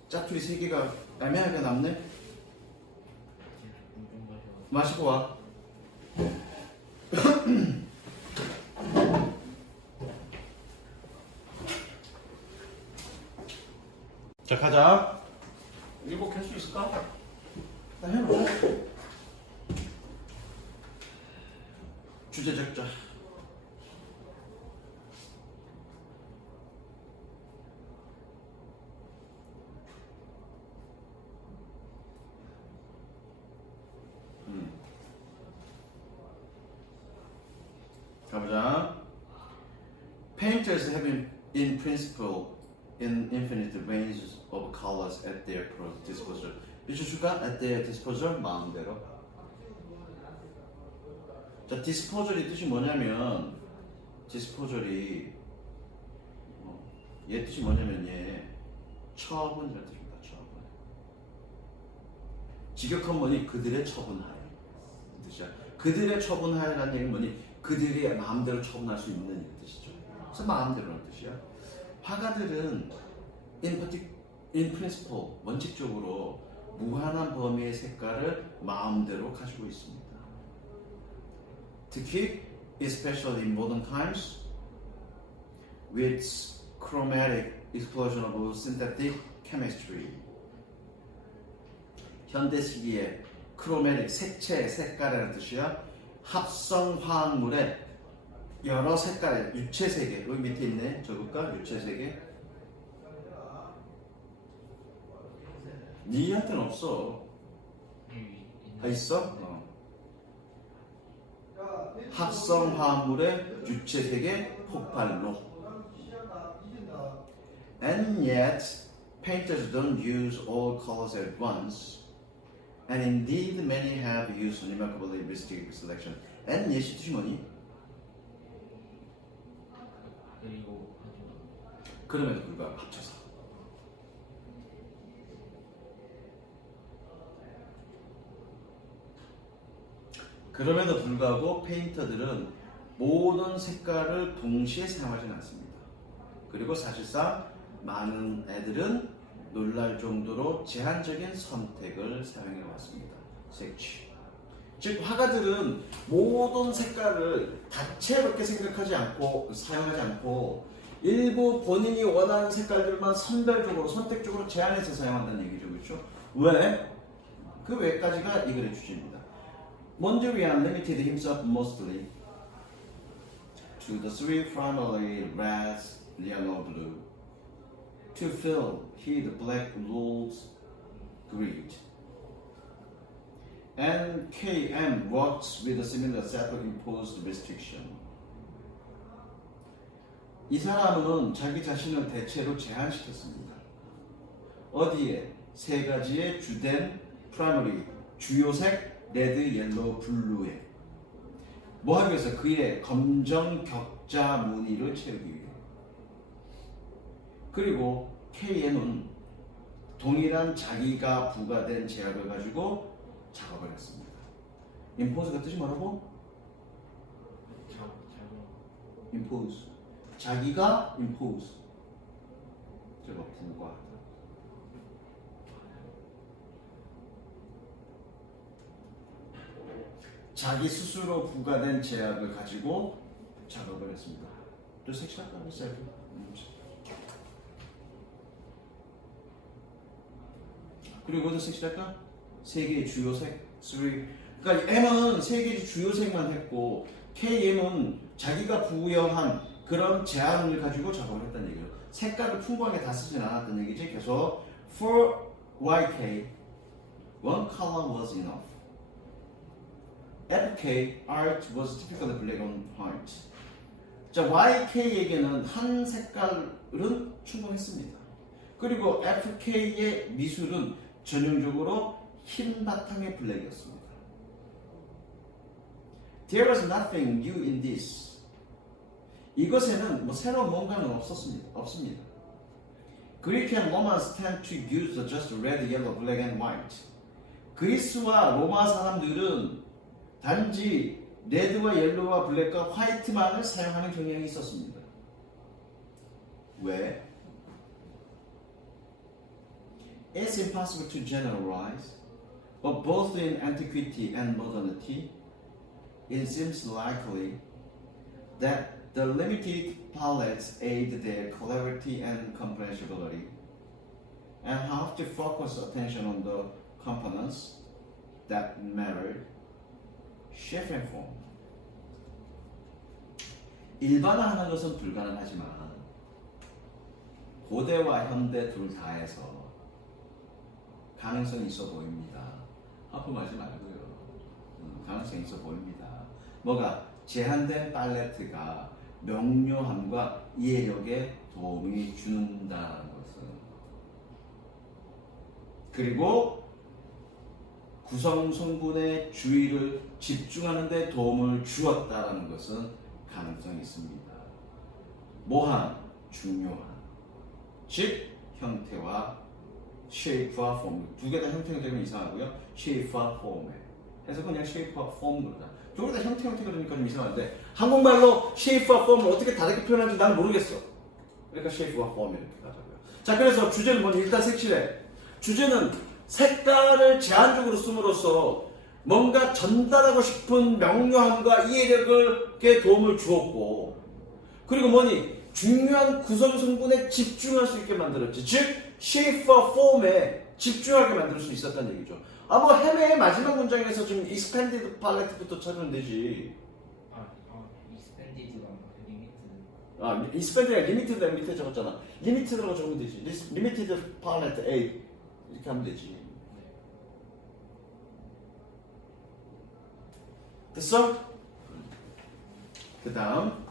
짜투리 3개가 애매하게 남네? 마시고 와. 자 가자. 일곱 할 수 있을까? 나 해보자. 주제 적자. 가보자. Painters have in principle in infinite range of colors at their disposal. 비춰줄까? At their disposal 마음대로. 자, disposal이 뜻이 뭐냐면 disposal이 얘 뜻이 뭐냐면 얘 처분이라는 뜻입니다. 처분. 직역한 뭐니? 그들의 처분하에 뜻이야. 그들의 처분하에라는 얘기는 뭐니? 그들이 마음대로 처분할 수 있는 뜻이죠. 그래서 마음대로라는 뜻이야. 화가들은 in principle 원칙적으로 무한한 범위의 색깔을 마음대로 가지고 있습니다. 특히 especially in modern times with chromatic explosion of synthetic chemistry. 현대 시기에 chromatic 색채, 색깔이라는 뜻이야. 합성 화학물의 여러 색깔의 유체 세계. 여기 밑에 있네. 적을까? 유체 세계. 니한테는 없어. 다 있어? 합성 화합물의 유체 세계 폭발로. And yet, painters don't use all colors at once. And indeed, many have used remarkably restricted selection. And yet이 뜻이 뭐니? 그리고 아주 그럼에도 불구하고 합쳐서. 그럼에도 불구하고 페인터들은 모든 색깔을 동시에 사용하지는 않습니다. 그리고 사실상 많은 애들은 놀랄 정도로 제한적인 선택을 사용해 왔습니다. 색취. 즉 화가들은 모든 색깔을 다채롭게 생각하지 않고 사용하지 않고 일부 본인이 원하는 색깔들만 선별적으로 선택적으로 제한해서 사용한다는 얘기죠. 그렇죠? 왜? 그 왜까지가 이 글의 주제입니다. Mondrian limited himself mostly to the three primary red, yellow, blue. To fill he the black rules grid. And KM works with a similar set of imposed restriction. 이 사람은 자기 자신을 대체로 제한시켰습니다. 어디에? 세 가지의 주된 프라이머리, 주요색, 레드, 옐로우, 블루에. 뭐 하기 위해서? 그의 검정 격자 무늬를 채우기 위해. 그리고 K에는 동일한 자기가 부과된 제약을 가지고 작업을 했습니다. impose가 뜻이 뭐라고? impose. 자기가 impose. 저거 부과. 자기 스스로 부과된 제약을 가지고 작업을 했습니다. 또 섹시하다고 했어요. 그리고 어디서 섹시할까? 세 개의 주요 색, 3. 그러니까 M은 세 개의 주요 색만 했고 KM은 자기가 부여한 그런 제한을 가지고 작업을 했다는 얘기죠. 색깔을 풍부하게 다 쓰진 않았다는 얘기지. 그래서 for YK, one color was enough. FK, art was typically black and white. 자, YK에게는 한 색깔은 충분했습니다. 그리고 FK의 미술은 전형적으로 흰 바탕의 블랙이었습니다. There was nothing new in this. 이것에는 뭐 새로운 뭔가는 없습니다. Greek and Romans tend to use just red, yellow, black and white. 그리스와 로마 사람들은 단지 레드와 옐로우와 블랙과 화이트만을 사용하는 경향이 있었습니다. 왜? It's impossible to generalize, but both in antiquity and modernity, it seems likely that the limited palettes aid their clarity and comprehensibility, and have to focus attention on the components that matter. shape and form. 일반화하는 것은 불가능하지만 고대와 현대 둘 다에서 가능성이 있어 보입니다. 하품하지 말고요. 가능성이 있어 보입니다. 뭐가? 제한된 팔레트가 명료함과 이해력에 도움이 준다는 것은. 그리고 구성 성분의 주의를 집중하는 데 도움을 주었다는 것은 가능성이 있습니다. 뭐한? 중요한. 즉 형태와 shape와 form. 두 개 다 형태가 되면 이상하고요. shape와 form에. 해서 그냥 shape와 form 그러다. 두 개 다 형태 그러니까 좀 이상한데 한국말로 shape와 form을 어떻게 다르게 표현하는지 난 모르겠어. 그러니까 shape와 form 이렇게 가자고요. 자, 그래서 주제는 뭐니? 일단 색칠해. 주제는 색깔을 제한적으로 씀으로써 뭔가 전달하고 싶은 명료함과 이해력에 도움을 주었고, 그리고 뭐니? 중요한 구성 성분에 집중할 수 있게 만들었지. 즉, shape와 form에 집중하게 만들 수 있었다는 얘기죠. 뭐 헤매의 마지막 문장에서 지금 expanded palette부터 찾으면 되지. expanded가 리미트. expanded가 limited가 밑에 적었잖아. limited라고 적으면 되지. limited palette A 이렇게 하면 되지. 됐어? 그 다음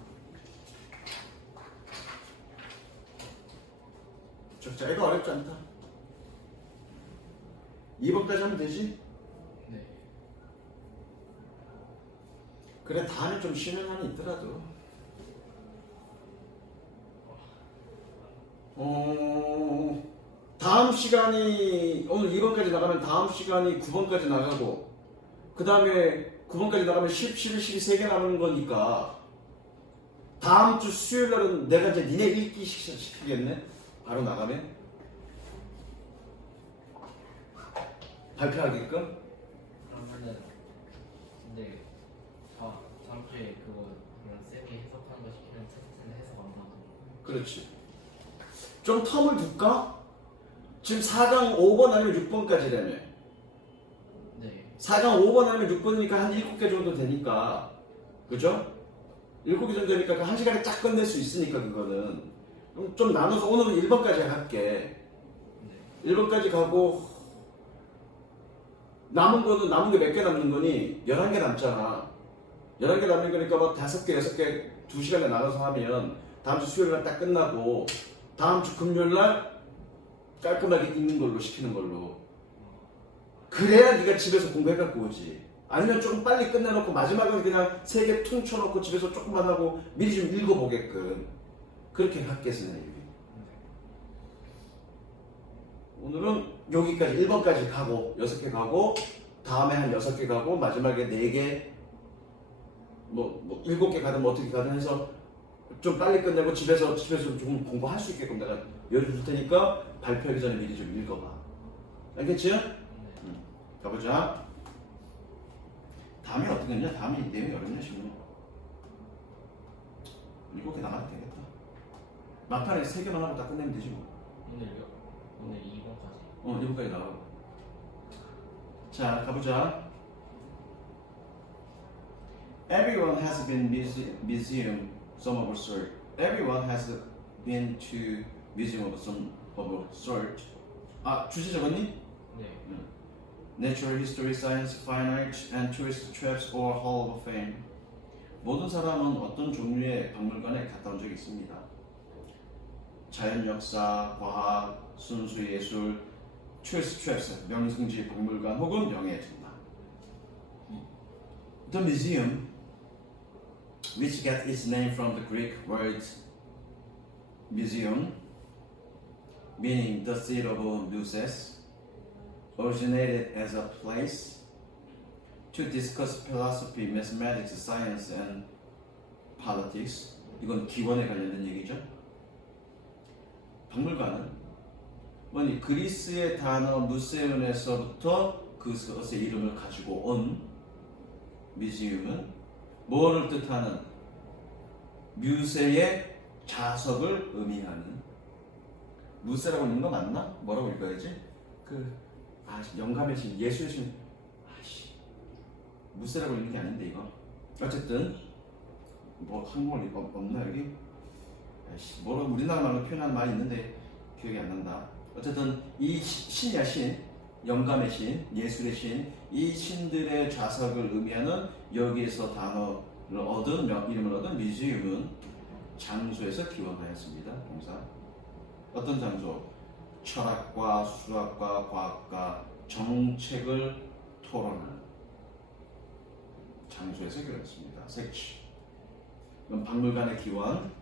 적자가 어렵지 않다. 2번까지 하면 되지? 네. 그래, 다음에 좀 쉬는 한이 있더라도. 다음 시간이, 오늘 2번까지 나가면 다음 시간이 9번까지 나가고, 그 다음에 9번까지 나가면 10, 11, 12 3개 남은 거니까, 다음 주 수요일 날은 내가 이제 니네 읽기 시키겠네? 바로 나가면? 발표하게끔? 그러면은 근데 다음 주에 그거 그런 쌤이 해석하는 거 시키면 테스트는 해석 안 하고. 그렇지. 좀 텀을 둘까? 지금 4강 5번 아니면 6번까지라며. 네. 4강 5번 아니면 6번이니까 한 7개 정도 되니까. 그죠? 7개 정도 되니까 그 1시간에 쫙 끝낼 수 있으니까 그거는. 그럼 좀 나눠서 오늘은 1번까지 할게. 네. 1번까지 가고 남은 게 몇 개 남는 거니? 11개 남잖아. 11개 남는 거니까 뭐 5개, 6개 2시간에 나눠서 하면 다음 주 수요일 날 딱 끝나고 다음 주 금요일 날 깔끔하게 읽는 걸로 시키는 걸로. 그래야 네가 집에서 공부해갖고 오지. 아니면 조금 빨리 끝내놓고 마지막은 그냥 3개 퉁쳐놓고 집에서 조금만 하고 미리 좀 읽어보게끔. 그렇게 할게, 선생님이. 오늘은 여기까지 1번까지 가고 6개 가고 다음에 한 6개 가고 마지막에 4개 뭐 7개 가든 뭐 어떻게 가든 해서 좀 빨리 끝내고 집에서 좀 공부할 수 있게끔 내가 열어줄 테니까 발표하기 전에 미리 좀 읽어봐. 알겠지? 응. 가보자. 다음이 어떻게 했냐? 다음이 내용이 어렵냐 싶네. 7개 나가도 되겠다. 막판에 3개만 하고 딱 끝내면 되지 뭐. 오늘요? 오늘 2번까지. 7까지 나가고. 자, 가보자. Everyone has been museum some of a sort. Everyone has been to museum of some of a sort. 아, 주제 적었니? 네. Natural history, science, fine art, and tourist traps or Hall of Fame. 모든 사람은 어떤 종류의 박물관에 갔다 온 적이 있습니다. 자연 역사, 과학, 순수 예술, tourist traps, 명승지 박물관 혹은 명예의 전당. The museum, which gets its name from the Greek word museum, meaning the seat of muses, originated as a place to discuss philosophy, mathematics, science, and politics. 이건 기원에 관련된 얘기죠. 박물관은 뭐니 그리스의 단어 무세운에서부터 그것의 이름을 가지고 온 뮤지엄은 뭐를 뜻하는 뮤세의 자석을 의미하는 무세라고 읽는 거 맞나? 뭐라고 읽어야지? 영감의 신, 예수의 신. 무세라고 읽는 게 아닌데 이거. 어쨌든 뭐 한국어는 없나 여기? 뭐로 우리나라 말로 표현하는 말이 있는데 기억이 안 난다. 어쨌든 이 신이야 신, 영감의 신, 예술의 신, 이 신들의 좌석을 의미하는 여기에서 단어를 얻은 이름을 얻은 뮤지엄은 장소에서 기원하였습니다. 동사. 어떤 장소? 철학과 수학과 과학과 정책을 토론하는 장소에서 기원했습니다. 색치. 그럼 박물관의 기원.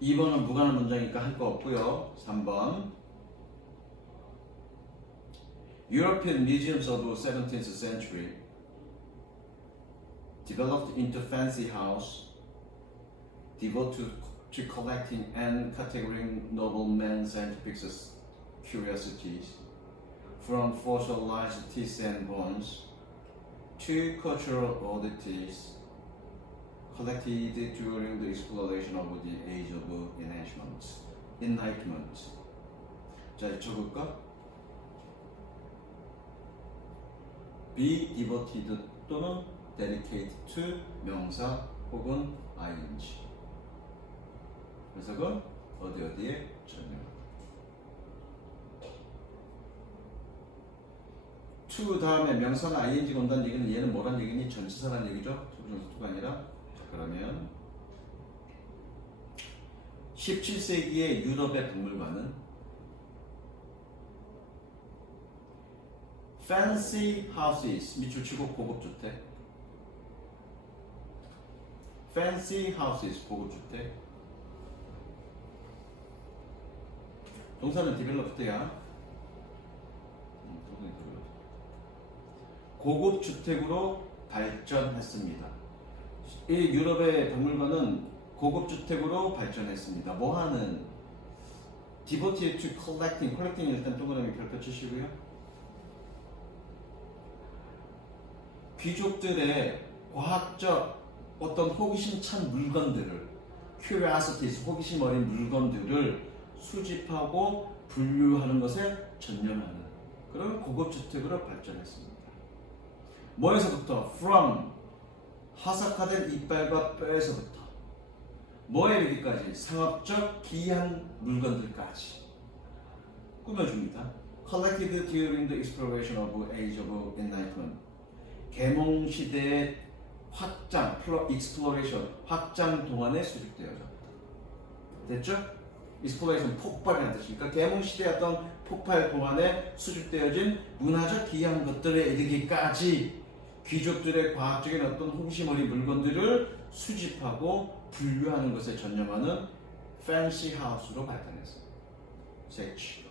(2번은) 무관한 문장이니까 할 거 없고요. 3번 European museums of the 17th century developed into fancy house devoted to collecting and categorizing noble men's scientific curiosities, from fossilized teeth and bones to cultural oddities collected during the exploration of the age of enlightenment. 자, 적을까? be devoted 또는 dedicate to 명사 혹은 ing. 그래서 그건 어디에 전용. to 다음에 명사나 ing가 온다는 얘기는 얘는 뭐란 얘기니? 전치사란 얘기죠? 조부정사 to가 아니라. 자, 그러면 17세기의 유럽의 박물관은 fancy houses 밑줄 치고 고급 주택, fancy houses 고급 주택, 동사는 developed야. 고급 주택으로 발전했습니다. 이 유럽의 박물관은 고급 주택으로 발전했습니다. 뭐 하는? devoted to collecting. collecting 일단 동그라미 별표 치시고요. 귀족들의 과학적 어떤 호기심 찬 물건들을, curiosities, 호기심 어린 물건들을 수집하고 분류하는 것에 전념하는 그런 고급 주택으로 발전했습니다. 뭐에서부터? from, 화석화된 이빨과 뼈에서부터 뭐에 이르기까지? 상업적 귀한 물건들까지 꾸며줍니다. collected during the exploration of age of enlightenment. 계몽시대의 확장, exploration, 확장 동안에 수집되어져. 됐죠? exploration, 폭발이라는 뜻이니까 계몽시대의 어떤 폭발 동안에 수집되어진 문화적 귀한 것들에 이르기까지 귀족들의 과학적인 어떤 호기심 어린 물건들을 수집하고 분류하는 것에 전념하는 fancy house로 발전했어요. 색치.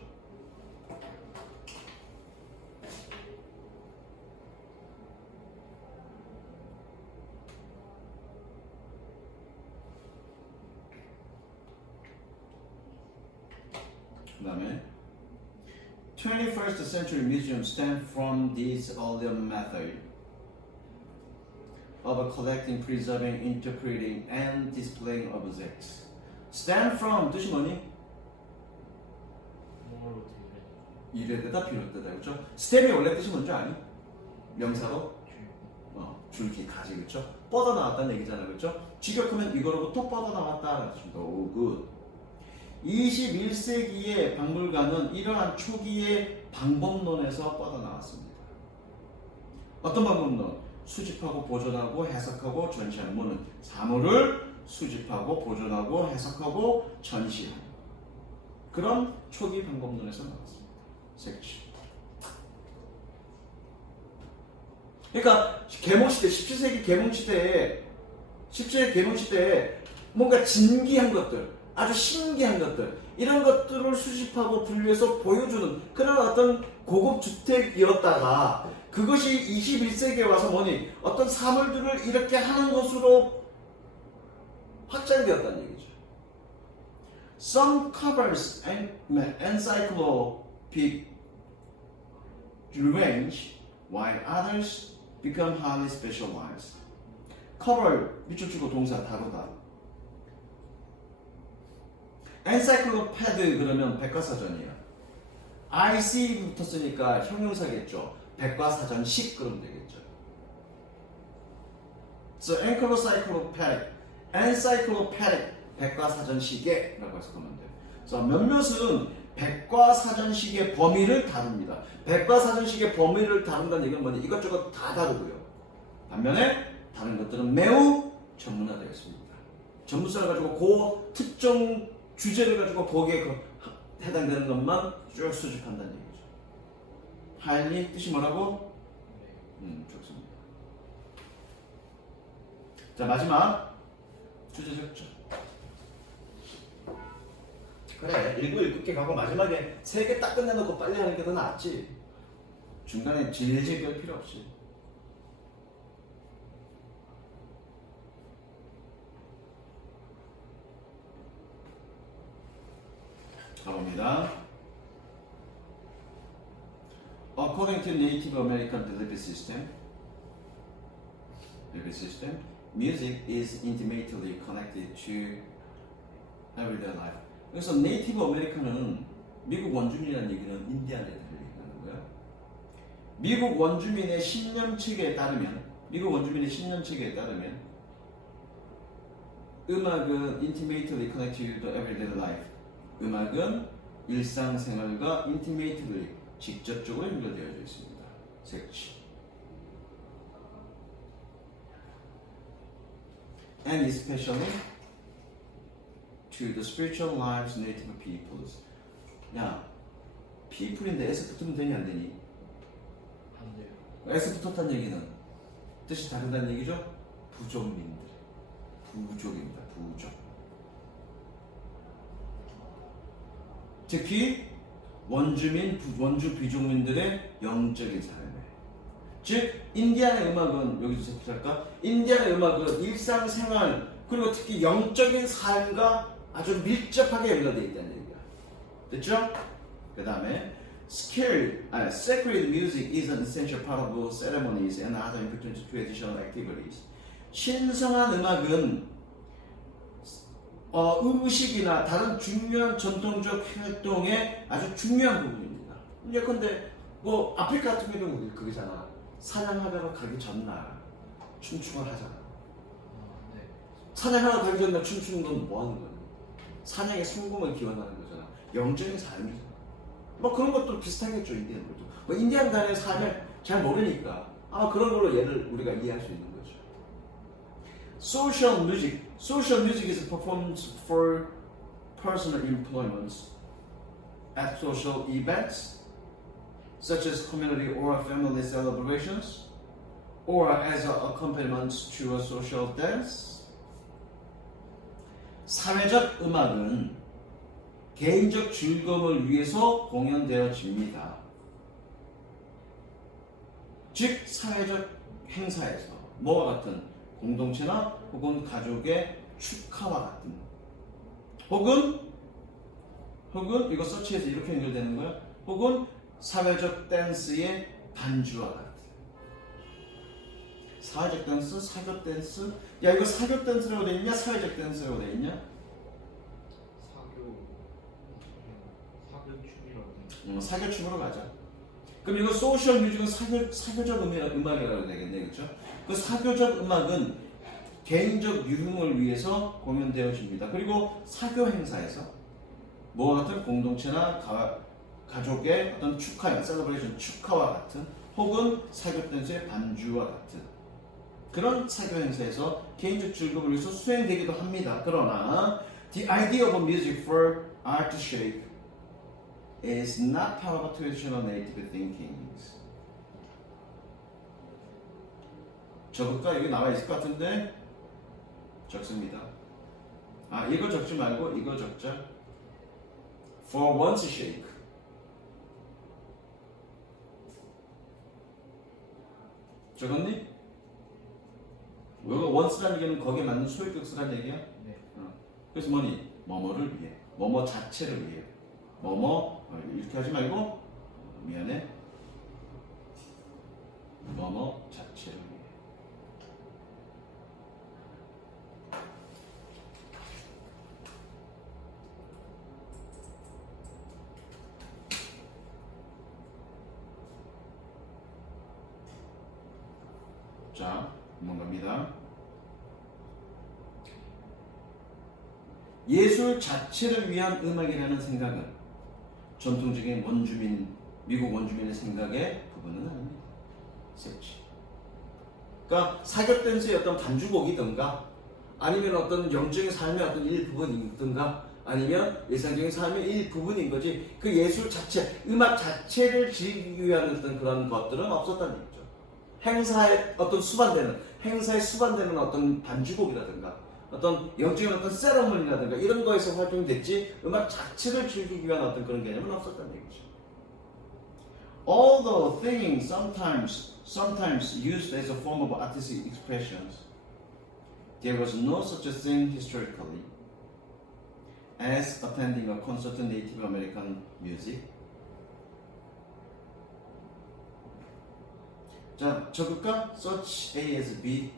그 다음에 21st century museums stem from this earlier method of collecting, preserving, interpreting, and displaying objects. stem from 뜻이 뭐니? 뭐로 이래되다 비롯되다 그렇죠? stem이 원래 뜻이 뭔지 아니? 명사로 줄기, 가지 그렇죠? 뻗어나왔다는 얘기잖아 그렇죠? 직역하면 이거로부터 뻗어나왔다 그렇습니다. 오 굿. 21세기의 박물관은 이러한 초기의 방법론에서 뻗어나왔습니다. 어떤 방법론? 수집하고 보존하고 해석하고 전시하는 뭐는 사물을 수집하고 보존하고 해석하고 전시하는 그런 초기 방법론에서 나왔습니다. 색치. 그러니까 계몽시대 17세기 계몽시대에 뭔가 진기한 것들, 아주 신기한 것들 이런 것들을 수집하고 분류해서 보여주는 그런 어떤 고급 주택이었다가 그것이 21세기에 와서 뭐니 어떤 사물들을 이렇게 하는 것으로 확장되었다는 얘기죠. Some covers encyclopedic range while others become highly specialized. cover 밑줄 치고 동사 다루다. encyclopedia 그러면 백과사전이에요. IC 붙었으니까 형용사겠죠. 백과사전식 그러면 되겠죠. So encyclopedic 백과사전식에라고 해서 그러면 돼요. 그래서 몇몇은 백과사전식의 범위를 다룹니다. 백과사전식의 범위를 다룬다는 얘기는 뭐냐? 이것저것 다 다루고요. 반면에 다른 것들은 매우 전문화되어 있습니다. 전문성을 가지고 그 특정 주제를 가지고 거기에 해당되는 것만 쭉 수집한다는 얘기죠. 하얀이 뜻이 뭐라고? 좋습니다. 자 마지막 주제 적죠. 그래 읽게 가고 마지막에 3개 딱 끝내놓고 빨리 하는 게 더 낫지. 중간에 질질 끌 필요 없이. 가봅니다. According to Native American belief system, music is intimately connected to everyday life. 그래서 네이티브 아메리칸은 미국 원주민이라는 얘기는 인디안 애들을 얘기하는 거야. 미국 원주민의 신념체계에 따르면 음악은 intimately connected to everyday life. 음악은 일상생활과 intimately 직접적으로 연결되어 있습니다. 색치. And especially to the spiritual lives native peoples. 야, people인데 S 붙으면 되니 안 되니? 안 돼요. S 붙었다는 얘기는 뜻이 다르다는 얘기죠? 부족민들. 부족입니다. 부족. 특히 원주민, 원주 비족민들의 영적인 삶에. 즉, 인디안의 음악은, 여기서 살펴볼까? 인디안의 음악은 일상생활, 그리고 특히 영적인 삶과 아주 밀접하게 연결되어 있다는 얘기야. 됐죠? 그 다음에, sacred music is an essential part of ceremonies and other important traditional activities. 신성한 음악은 의식이나 다른 중요한 전통적 활동의 아주 중요한 부분입니다. 예컨대 뭐 아프리카 같은 경우는 그거잖아. 사냥하러 가기 전날 춤추을 하잖아. 네. 사냥하러 가기 전날 춤추는 건 뭐 하는 거야? 사냥의 성공을 기원하는 거잖아. 영적인 삶이잖아. 뭐 그런 것도 비슷하겠죠, 인디언들도. 뭐 인디언단의 삶을 잘 모르니까 아마 그런 걸로 얘를 우리가 이해할 수 있는 거죠. Social music is performed for personal employments at social events such as community or family celebrations or as an accompaniment to a social dance. 사회적 음악은 개인적 즐거움을 위해서 공연되어집니다. 즉 사회적 행사에서 뭐와 같은 공동체나 혹은 가족의 축하와 같은 혹은 이거 서치해서 이렇게 연결되는 거야. 혹은 사회적 댄스의 반주와 같은 사회적 댄스, 사교 댄스. 야 이거 사교 댄스라고 돼 있냐? 사회적 댄스라고 돼 있냐? 사교춤이라고. 사교춤으로 가자. 그럼 이거 소셜 뮤직은 사교적 음악이라고 되겠네, 그렇죠? 그 사교적 음악은 개인적 유흥을 위해서 공연되어집니다. 그리고 사교 행사에서 뭐와 같은 공동체나 가족의 어떤 축하, 셀러브레이션 축하와 같은 혹은 사교 댄스의 반주와 같은 그런 사교 행사에서 개인적 즐거움을 위해서 수행되기도 합니다. 그러나 the idea of music for art to shake is not part of traditional native thinking. 적을까? 여기 나와 있을 것 같은데 적습니다. 아 이거 적지 말고 이거 적자. For once shake. 적었니? 이거 once라는 얘기는 거기에 맞는 소유격수란 얘기야? 네. 그래서 뭐니? 뭐뭐를 위해, 뭐뭐 자체를 위해, 뭐뭐 이렇게 하지 말고 미안해. 뭐뭐 자체를 위해. 자, 넘어갑니다. 예술 자체를 위한 음악이라는 생각은 전통적인 미국 원주민의 생각의 부분은 아닙니다. 색치. 그러니까 사교 댄스의 어떤 반주곡이든가 아니면 어떤 영적인 삶의 어떤 일부분이든가 아니면 일상적인 삶의 일부분인 거지 그 예술 자체, 음악 자체를 즐기기 위한 어떤 그런 것들은 없었다는 얘기죠. 행사에 수반되는 어떤 반주곡이라든가 어떤 영적인 어떤 세러머니라든가 이런 거에서 활동됐지 음악 자체를 즐기기 위한 어떤 그런 개념은 없었다는 얘기죠. Although things sometimes used as a form of artistic expressions, there was no such a thing historically as attending a concert of Native American music. 자, 적을까? Such A as B.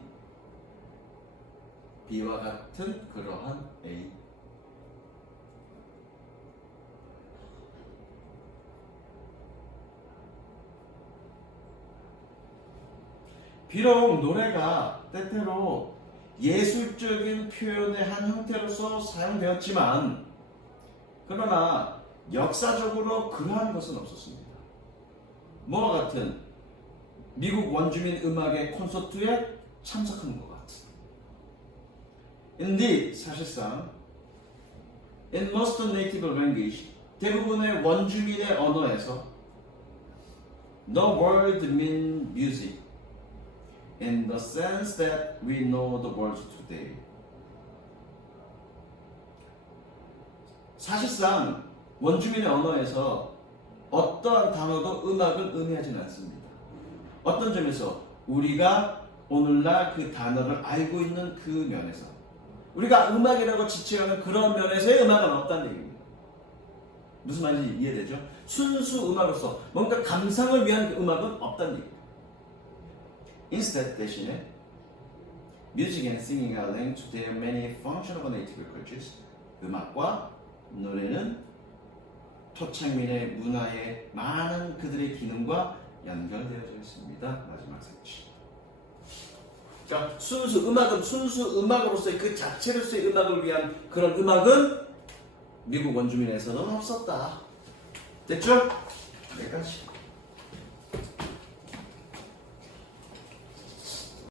B와 같은 그러한 A. 비록 노래가 때때로 예술적인 표현의 한 형태로서 사용되었지만 그러나 역사적으로 그러한 것은 없었습니다. 뭐와 같은 미국 원주민 음악의 콘서트에 참석한 것 같아. Indeed, 사실상 in most native language, 대부분의 원주민의 언어에서 the word means music in the sense that we know the words today. 사실상 원주민의 언어에서 어떠한 단어도 음악을 의미하지는 않습니다. 어떤 점에서 우리가 오늘날 그 단어를 알고 있는 그 면에서 우리가 음악이라고 지칭하는 그런 면에서의 음악은 없다는 얘기입니다. 무슨 말인지 이해되죠? 순수 음악으로서 뭔가 감상을 위한 그 음악은 없다는 얘기입니다. Instead, 대신에 Music and singing are linked to their many functional native cultures. 음악과 노래는 토착민의 문화의 많은 그들의 기능과 연결되어져 있습니다. 마지막 색치. 자, 순수 음악은 순수 음악으로서의 그 자체로서의 음악을 위한 그런 음악은 미국 원주민에서는 없었다. 됐죠? 여기까지.